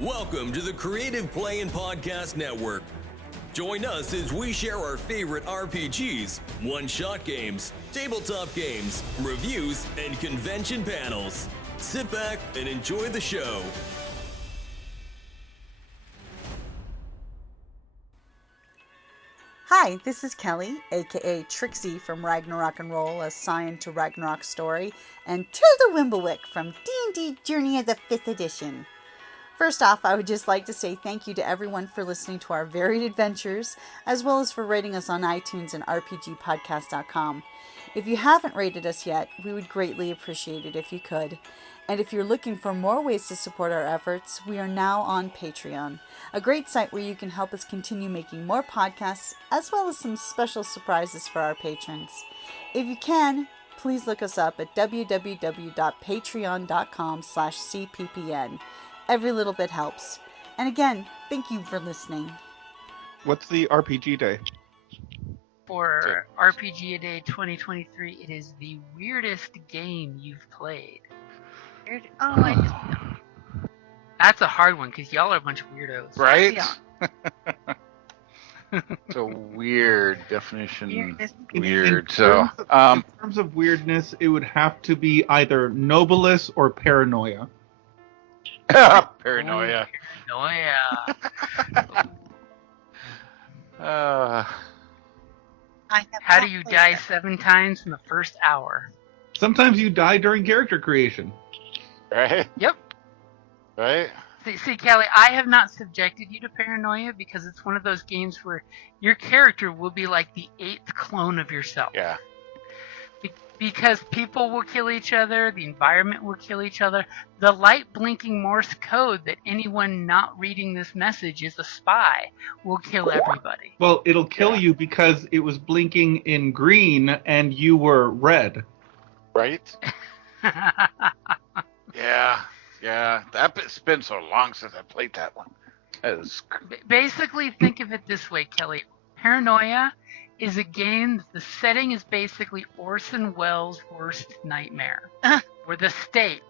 Welcome to the Creative Play and Podcast Network. Join us as we share our favorite RPGs, one-shot games, tabletop games, reviews, and convention panels. Sit back and enjoy the show. Hi, this is Kelly, aka Trixie from Ragnarok and Roll, assigned to Ragnarok Story, and Tilda Wimblewick from D&D Journey of the 5th Edition. First off, I would just like to say thank you to everyone for listening to our varied adventures, as well as for rating us on iTunes and RPGpodcast.com. If you haven't rated us yet, we would greatly appreciate it if you could. And if you're looking for more ways to support our efforts, we are now on Patreon, a great site where you can help us continue making more podcasts, as well as some special surprises for our patrons. If you can, please look us up at www.patreon.com/cppn. Every little bit helps. And again, thank you for listening. What's the RPG day? For RPGaDay2023, it is the weirdest game you've played. Weird. Oh, That's a hard one, because y'all are a bunch of weirdos. Right? Yeah. It's a weird definition. Weirdness. Weird. In terms of weirdness, it would have to be either Nobilis or Paranoia. Paranoia. Oh, yeah. How do you die 7 times in the first hour? Sometimes you die during character creation. Right? Yep. Right? See, Kelly, I have not subjected you to paranoia because it's one of those games where your character will be like the 8th clone of yourself. Yeah. Because people will kill each other, the environment will kill each other. The light blinking Morse code that anyone not reading this message is a spy will kill everybody. Well, it'll kill you because it was blinking in green and you were red. Right? Yeah. It's been so long since I played that one. Basically, think of it this way, Kelly. Paranoia is a game that the setting is basically Orson Welles' worst nightmare, where the state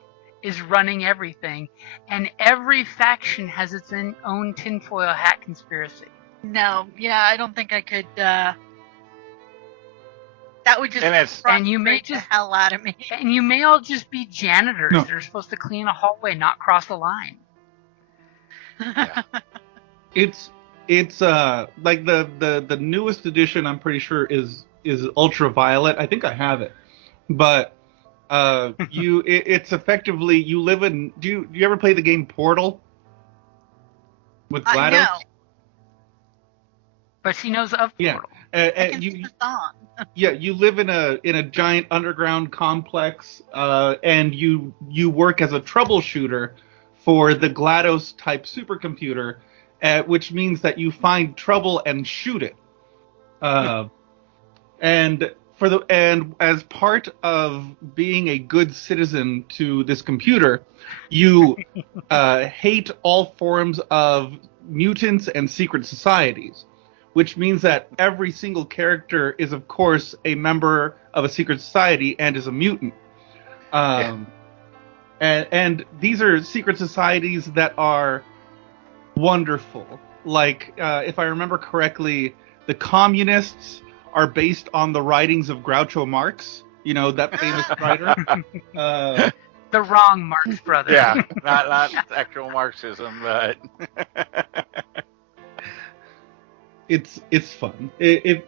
is running everything, and every faction has its own tinfoil hat conspiracy. No, yeah, I don't think I could. That would just and you may frustrate the just hell out of me. And you may all just be janitors No. that are supposed to clean a hallway, not cross a line. Yeah. It's like the newest edition, I'm pretty sure is Ultraviolet. I think I have it. But it's effectively you live in do you ever play the game Portal? With GLaDOS? No, But she knows of Yeah. Portal. I can sing the song. Yeah, you live in a giant underground complex, and you work as a troubleshooter for the GLaDOS type supercomputer, which means that you find trouble and shoot it. And as part of being a good citizen to this computer, you hate all forms of mutants and secret societies. Which means that every single character is, of course, a member of a secret society and is a mutant. And these are secret societies that are wonderful. Like, if I remember correctly, the communists are based on the writings of Groucho Marx. You know, that famous writer. The wrong Marx brother. Yeah. Not actual Marxism, but... It's fun. It's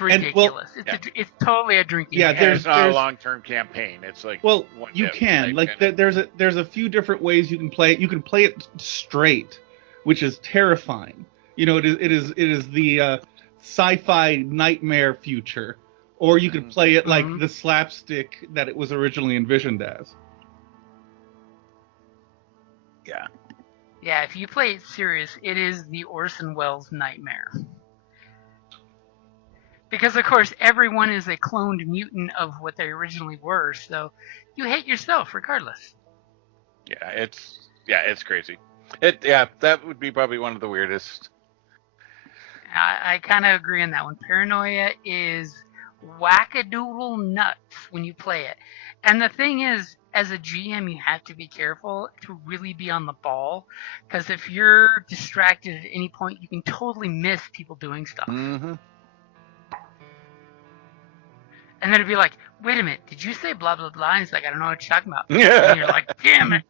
ridiculous. It's totally a drinking game. There's not a long-term campaign. It's like you can there's a few different ways you can play it. You can play it straight, which is terrifying. You know, it is the sci-fi nightmare future, or you can play it like the slapstick that it was originally envisioned as. Yeah. Yeah, if you play it serious, it is the Orson Welles nightmare. Because, of course, everyone is a cloned mutant of what they originally were, so you hate yourself regardless. Yeah, it's crazy. That would be probably one of the weirdest. I kind of agree on that one. Paranoia is wackadoodle nuts when you play it. And the thing is, as a GM, you have to be careful to really be on the ball, because if you're distracted at any point, you can totally miss people doing stuff. Mm-hmm. And then it'd be like, wait a minute, did you say blah, blah, blah? And he's like, I don't know what you're talking about. And you're like, damn it,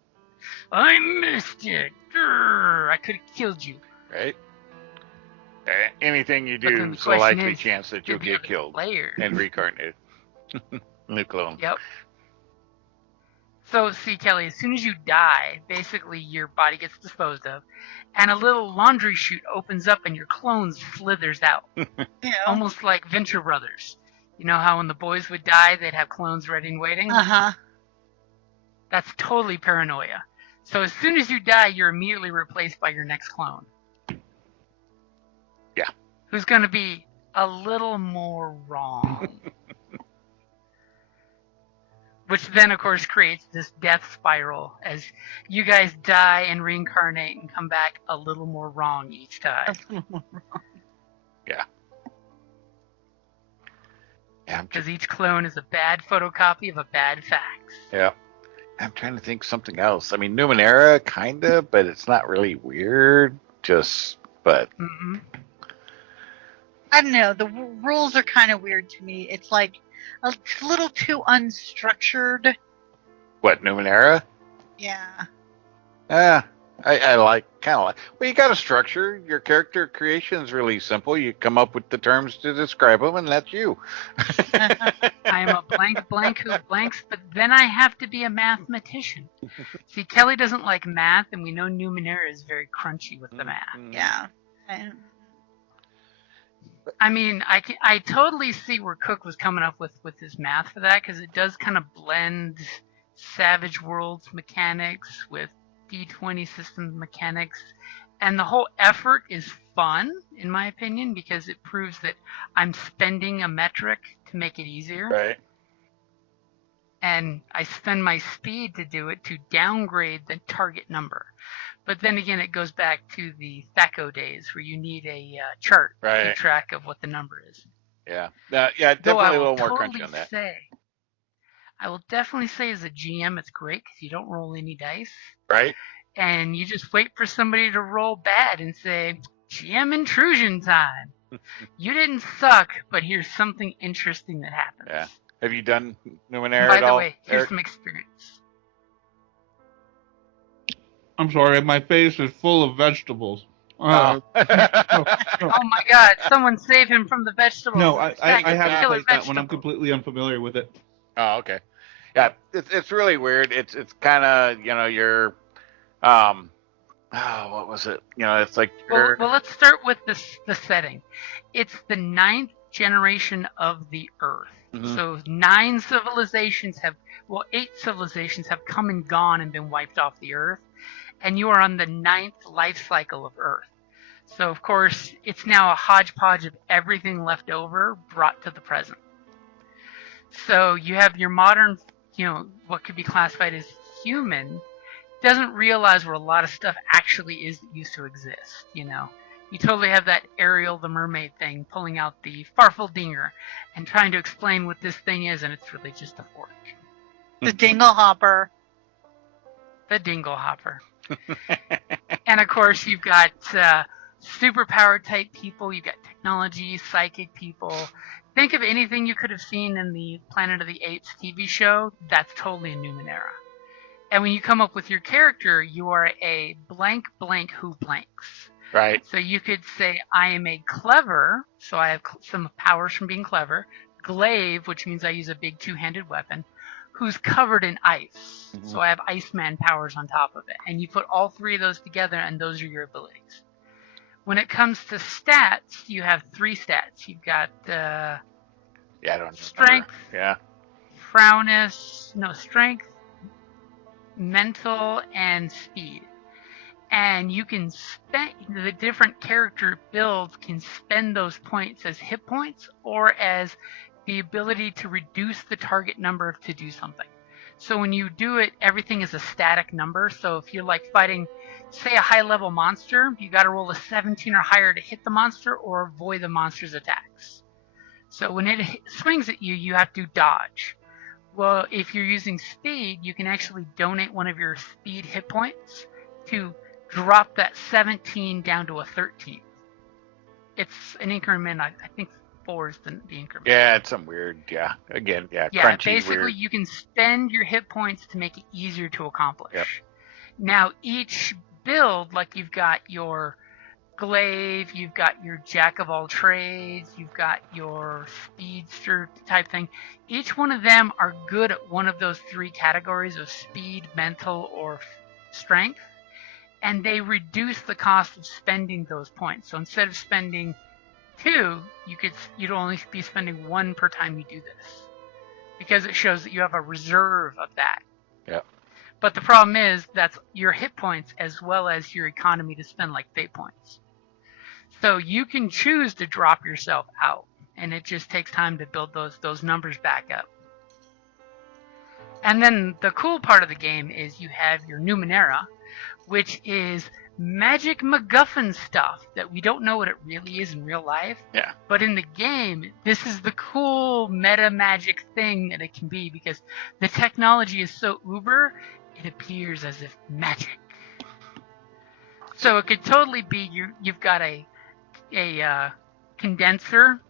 I missed it. I could have killed you. Right? Anything you But then do, the it's a question likely is, chance that you'll did the get other killed player- and reincarnated. New clone. Yep. So, see, Kelly, as soon as you die, basically your body gets disposed of, and a little laundry chute opens up and your clone slithers out. Almost like Venture Brothers. You know how when the boys would die, they'd have clones ready and waiting? Uh-huh. That's totally paranoia. So as soon as you die, you're immediately replaced by your next clone. Yeah. Who's going to be a little more wrong. Which then, of course, creates this death spiral as you guys die and reincarnate and come back a little more wrong each time. Yeah. Yeah, Because each clone is a bad photocopy of a bad fax. yeah. I'm trying to think something else. I mean, Numenera, kind of, but it's not really weird. But Mm-hmm. I don't know. The rules are kind of weird to me. It's like a little too unstructured. what, Numenera? Yeah. I kind of like. Well, you got a structure. Your character creation is really simple. You come up with the terms to describe them, and that's you. I am a blank who blanks, but then I have to be a mathematician. See, Kelly doesn't like math, and we know Numenera is very crunchy with the math. Yeah. I mean, I totally see where Cook was coming up with his math for that, because it does kind of blend Savage Worlds mechanics with D20 systems mechanics, and the whole effort is fun, in my opinion, because it proves that I'm spending a metric to make it easier. Right. And I spend my speed to do it to downgrade the target number. But then again, it goes back to the THACO days where you need a chart to Right. keep track of what the number is. Yeah. Yeah. Though Definitely I a will little more totally crunchy on that. I will definitely say as a GM, it's great because you don't roll any dice. Right. And you just wait for somebody to roll bad and say, GM intrusion time. You didn't suck, but here's something interesting that happens. Yeah. Have you done Numenera By at the all, way, here's Eric? some experience. I'm sorry, my face is full of vegetables. Oh. No, Oh my god, someone save him from the vegetables. no, I Sack of haven't killer played that one. I'm vegetables. completely unfamiliar with it. Oh, okay. Yeah, it's really weird. It's kind of, you're what was it? It's like Well, let's start with the setting. It's the 9th generation of the Earth. Mhm. So 8 civilizations have come and gone and been wiped off the Earth. And you are on the 9th life cycle of Earth. So, of course, it's now a hodgepodge of everything left over brought to the present. So you have your modern, what could be classified as human, doesn't realize where a lot of stuff actually is that used to exist, You totally have that Ariel the mermaid thing pulling out the Farfeldinger and trying to explain what this thing is, and it's really just a fork. The dingle hopper. The dingle hopper. And of course, you've got superpower type people, you've got technology, psychic people. Think of anything you could have seen in the Planet of the Apes TV show, that's totally a Numenera. And when you come up with your character, you are a blank who blanks. right. So you could say, I am a clever, so I have some powers from being clever, glaive, which means I use a big two-handed weapon, who's covered in ice. Mhm. So I have Iceman powers on top of it. And you put all three of those together, and those are your abilities. When it comes to stats, you have 3 stats. You've got Yeah, I don't Strength. remember. Yeah. strength, mental, and speed. And you can spend, the different character builds can spend those points as hit points or as the ability to reduce the target number to do something. So when you do it, everything is a static number. So if you're like fighting, say, a high-level monster, you got to roll a 17 or higher to hit the monster or avoid the monster's attacks. So when it swings at you, you have to dodge. Well, if you're using speed, you can actually donate one of your speed hit points to drop that 17 down to a 13. It's an increment, I think 4 is the increment. Yeah, it's some weird, again, Yeah, crunchy, basically weird. you can spend your hit points to make it easier to accomplish. Yep. Now, each build, like you've got your glaive, you've got your jack of all trades, you've got your speedster type thing. Each one of them are good at one of those 3 categories of speed, mental, or strength, and they reduce the cost of spending those points. So instead of spending 2, you'd only be spending 1 per time you do this, because it shows that you have a reserve of that. Yeah. But the problem is that's your hit points as well as your economy to spend like fate points. So you can choose to drop yourself out, and it just takes time to build those numbers back up. And then the cool part of the game is you have your Numenera, which is magic MacGuffin stuff that we don't know what it really is in real life. Yeah. But in the game, this is the cool meta magic thing that it can be, because the technology is so uber, it appears as if magic. So it could totally be you've got a condenser,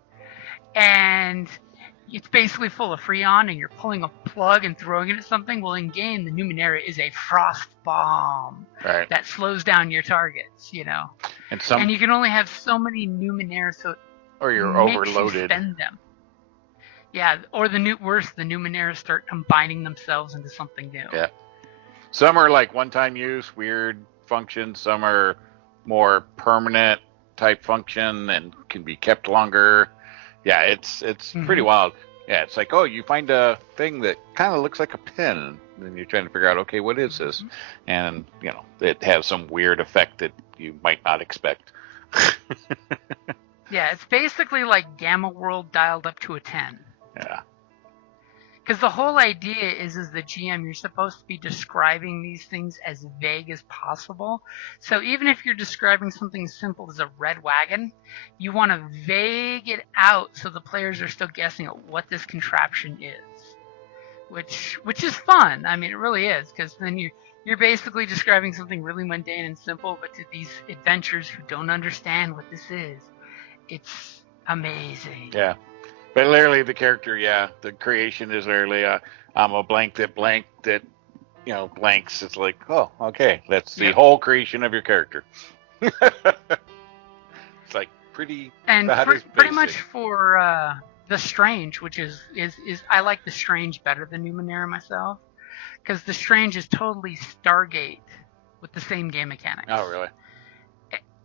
and it's basically full of Freon, and you're pulling a plug and throwing it at something. Well, in game, the Numenera is a frost bomb that slows down your targets, And you can only have so many Numenera, so or you're makes overloaded. You spend them. Yeah, or the Numenera start combining themselves into something new. Yeah. Some are like one-time use, weird functions. Some are more permanent type function and can be kept longer. Yeah, it's pretty wild. Yeah, it's like, oh, you find a thing that kind of looks like a pin, and you're trying to figure out, okay, what is this? And it has some weird effect that you might not expect. Yeah, it's basically like Gamma World dialed up to a 10. Yeah. Because the whole idea is the GM, you're supposed to be describing these things as vague as possible. So even if you're describing something as simple as a red wagon, you want to vague it out so the players are still guessing at what this contraption is, which is fun. I mean, it really is, because then you're basically describing something really mundane and simple, but to these adventurers who don't understand what this is, it's amazing. Yeah. But literally the character, the creation is literally I'm a blank that blanks. It's like, oh, okay, that's the whole creation of your character. It's like pretty much for the Strange, which is I like the Strange better than Numenera myself, because the Strange is totally Stargate with the same game mechanics. Oh, really?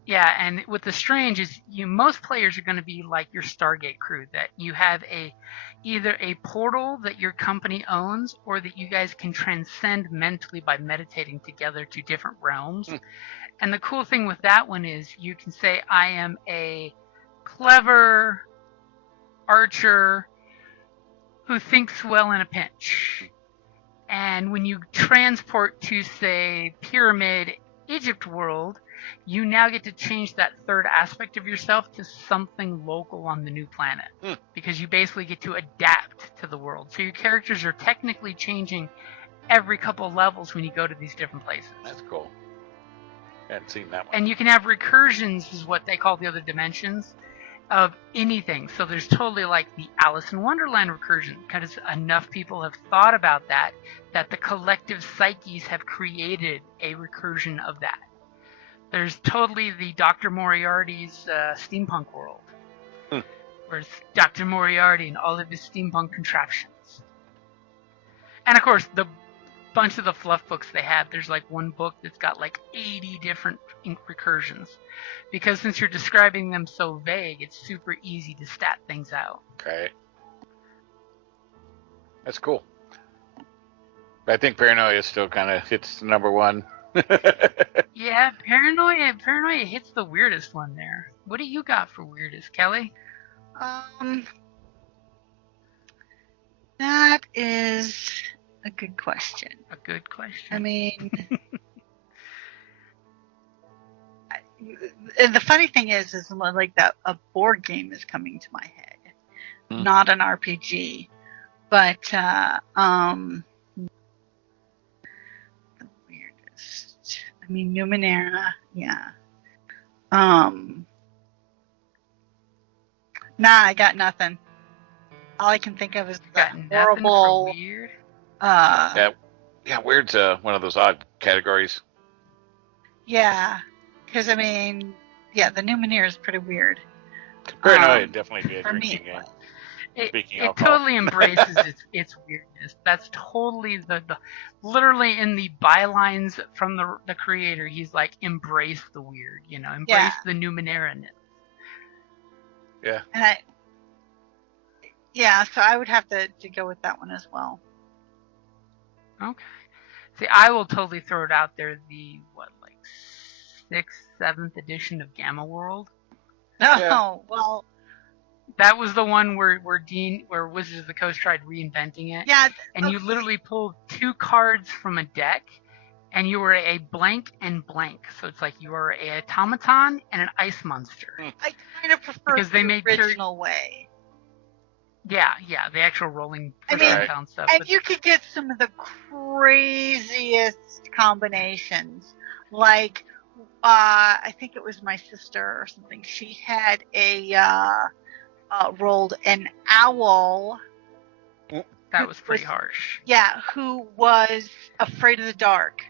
Yeah, and with the Strange is most players are going to be like your Stargate crew, that you have either a portal that your company owns, or that you guys can transcend mentally by meditating together to different realms. And the cool thing with that one is you can say, I am a clever archer who thinks well in a pinch. And when you transport to, say, Pyramid Egypt world, you now get to change that third aspect of yourself to something local on the new planet, because you basically get to adapt to the world. So your characters are technically changing every couple of levels when you go to these different places. That's cool. I hadn't seen that one. And you can have recursions, is what they call the other dimensions, of anything. So there's totally like the Alice in Wonderland recursion, because enough people have thought about that the collective psyches have created a recursion of that. There's totally the Dr. Moriarty's steampunk world, where it's Dr. Moriarty and all of his steampunk contraptions. And of course, the bunch of the fluff books they have, there's like one book that's got like 80 different recursions. Because since you're describing them so vague, it's super easy to stat things out. Okay. That's cool. But I think Paranoia still kind of hits number one. Yeah, Paranoia hits the weirdest one there. What do you got for weirdest, Kelly? That is a good question. A good question. I mean, the funny thing is like that a board game is coming to my head. not an RPG. But the weirdest. I mean, Numenera, yeah. Nah, I got nothing. All I can think of is the Got nothing horrible. for weird. Yeah, weird's one of those odd categories. Yeah, because I mean, yeah, the Numenera is pretty weird. Paranoia would definitely be a for drinking me, game. It Speaking alcohol. totally embraces its weirdness. That's totally the literally in the bylines from the creator. He's like, embrace the weird, embrace the Numenera-ness. Yeah. And so I would have to go with that one as well. Okay. See, I will totally throw it out there. The 6th, 7th edition of Gamma World. No, Yeah. well, that was the one where Wizards of the Coast tried reinventing it. Yeah. And you literally pulled 2 cards from a deck, and you were a blank and blank. So it's like you are a automaton and an ice monster. I kind of prefer Because they the made original way. Yeah, the actual rolling I mean, percentile stuff. And you could get some of the craziest combinations. Like, I think it was my sister or something. She had rolled an owl. That was pretty harsh. Yeah, who was afraid of the dark.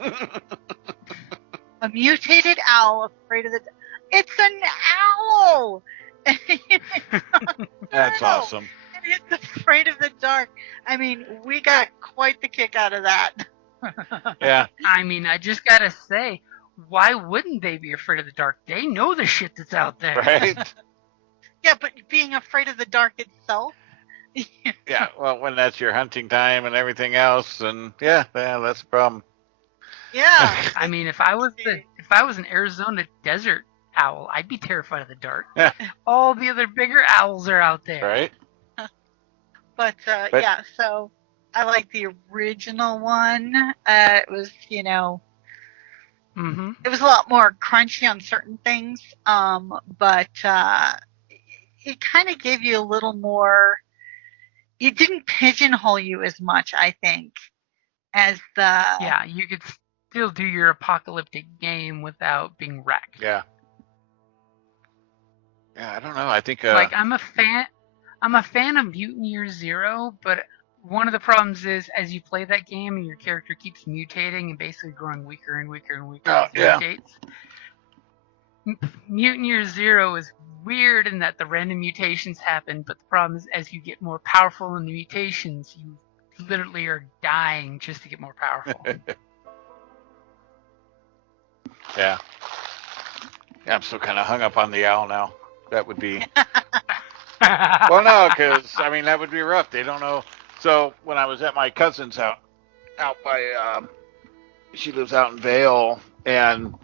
A mutated owl afraid of the dark. It's an owl! That's awesome. And it's afraid of the dark. I mean, we got quite the kick out of that. Yeah. I mean, I just gotta say, why wouldn't they be afraid of the dark? They know the shit that's out there. Right? Yeah, but being afraid of the dark itself? Yeah, well, when that's your hunting time and everything else, and yeah, that's the problem. Yeah. I mean, if I was an Arizona desert owl, I'd be terrified of the dark. Yeah. All the other bigger owls are out there. Right? But yeah, so I like the original one. It was, Mm-hmm. it was a lot more crunchy on certain things, but it kind of gave you a little more. It didn't pigeonhole you as much, I think, as the. Yeah, you could still do your apocalyptic game without being wrecked. Yeah. Yeah, I don't know. I think Like I'm a fan of Mutant Year Zero, but one of the problems is as you play that game and your character keeps mutating and basically growing weaker and weaker and weaker as it mutates. Mutant Year Zero is weird in that the random mutations happen, but the problem is as you get more powerful in the mutations, you literally are dying just to get more powerful. Yeah. Yeah, I'm still kind of hung up on the owl now. That would be. Well, no, because I mean that would be rough. They don't know. So when I was at my cousin's out by, she lives out in Vale, and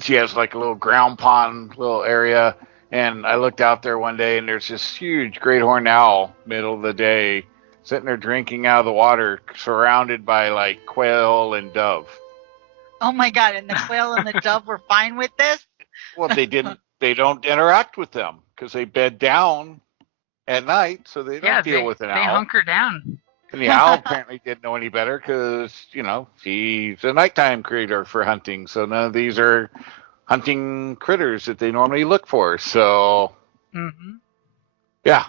she has like a little ground pond little area. And I looked out there one day, and there's this huge great horned owl, middle of the day, sitting there drinking out of the water, surrounded by like quail and dove. Oh my God! And the quail and the dove were fine with this. Well, they didn't. They don't interact with them because they bed down at night, so they don't deal with an owl. They hunker down. And the owl apparently didn't know any better because, he's a nighttime creature for hunting. So none of these are hunting critters that they normally look for. So, yeah.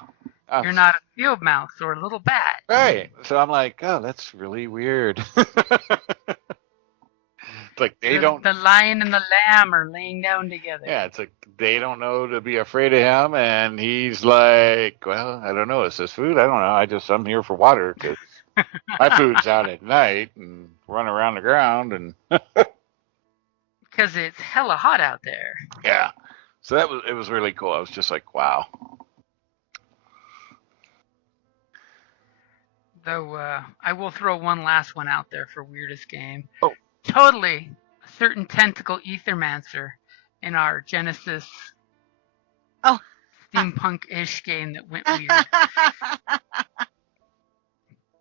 You're not a field mouse or a little bat. Right. So I'm like, oh, that's really weird. It's like they don't. The lion and the lamb are laying down together. Yeah, it's like they don't know to be afraid of him, and he's like, well, I don't know. Is this food? I don't know. I'm here for water because my food's out at night and run around the ground and. Because it's hella hot out there. Yeah, so it was really cool. I was just like, wow. Though I will throw one last one out there for weirdest game. Oh. Totally a certain tentacle ethermancer in our Genesys steampunk-ish game that went weird.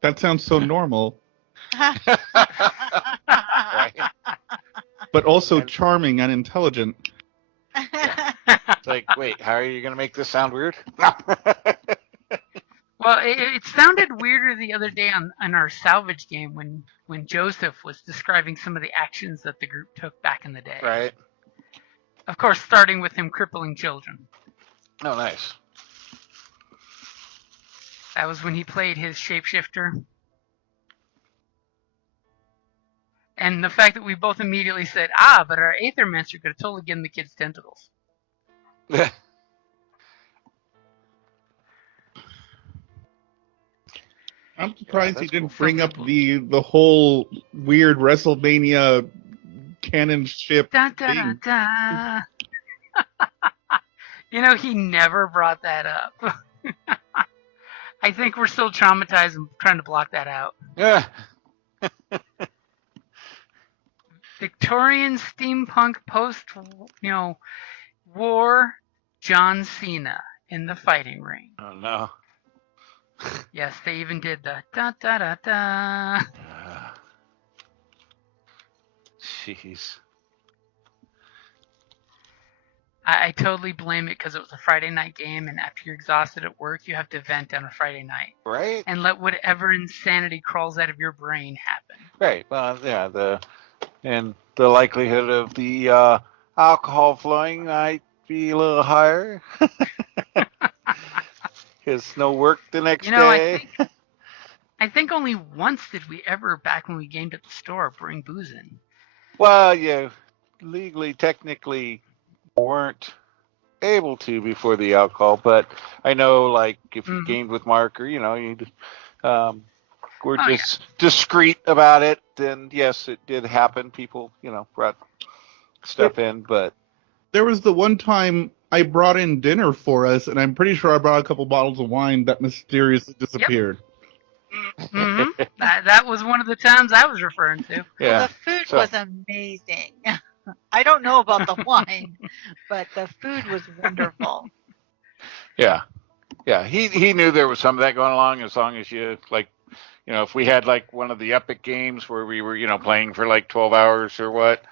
That sounds so normal, Right? but also charming and intelligent. It's like, wait, how are you going to make this sound weird? Well, it sounded weirder the other day on our salvage game when Joseph was describing some of the actions that the group took back in the day. Right. Of course, starting with him crippling children. Oh, nice. That was when he played his shapeshifter. And the fact that we both immediately said, but our Aethermancer could have totally given the kids tentacles. I'm surprised he that's didn't cool. bring up the whole weird WrestleMania cannon ship Da, da, da, thing. da. He never brought that up. I think we're still traumatized and trying to block that out. Yeah. Victorian steampunk war John Cena in the fighting ring. Oh no. Yes, they even did the da da da da. Jeez. I totally blame it because it was a Friday night game, and after you're exhausted at work, you have to vent on a Friday night Right. and let whatever insanity crawls out of your brain happen. Right. Well, yeah. The likelihood of the alcohol flowing might be a little higher. Because no work the next day. I think only once did we ever, back when we gamed at the store, bring booze in. Well, yeah, legally, technically, weren't able to before the alcohol, but I know, like, if you gamed with Mark or, you were just discreet about it, then yes, it did happen. People, brought stuff in, but... There was the one time I brought in dinner for us, and I'm pretty sure I brought a couple bottles of wine that mysteriously disappeared. Mm-hmm. that was one of the times I was referring to. Yeah. Well, the food was amazing. I don't know about the wine, but the food was wonderful. Yeah. Yeah, he knew there was some of that going along as long as you, like, if we had, like, one of the epic games where we were, playing for, like, 12 hours or what,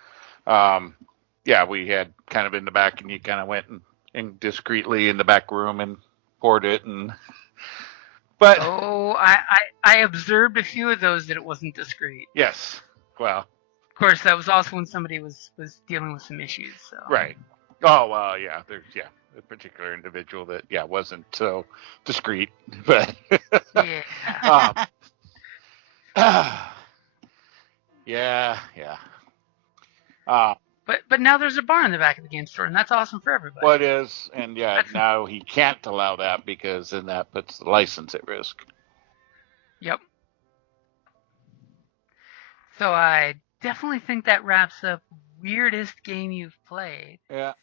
yeah, we had kind of in the back, and you kind of went and discreetly in the back room and poured it, but... Oh, I observed a few of those that it wasn't discreet. Yes, well... Of course, that was also when somebody was dealing with some issues, so... Right. Oh, well, yeah, there's, a particular individual that, wasn't so discreet, but... Yeah. Yeah. But now there's a bar in the back of the game store, and that's awesome for everybody. What is, and now he can't allow that because then that puts the license at risk. Yep. So I definitely think that wraps up weirdest game you've played. Yeah.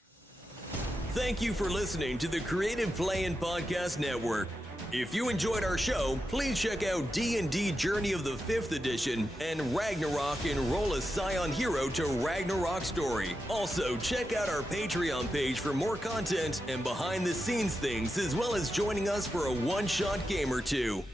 Thank you for listening to the Creative Play-In Podcast Network. If you enjoyed our show, please check out D&D Journey of the 5th Edition and Ragnarok Enroll a Scion Hero to Ragnarok Story. Also, check out our Patreon page for more content and behind-the-scenes things, as well as joining us for a one-shot game or two.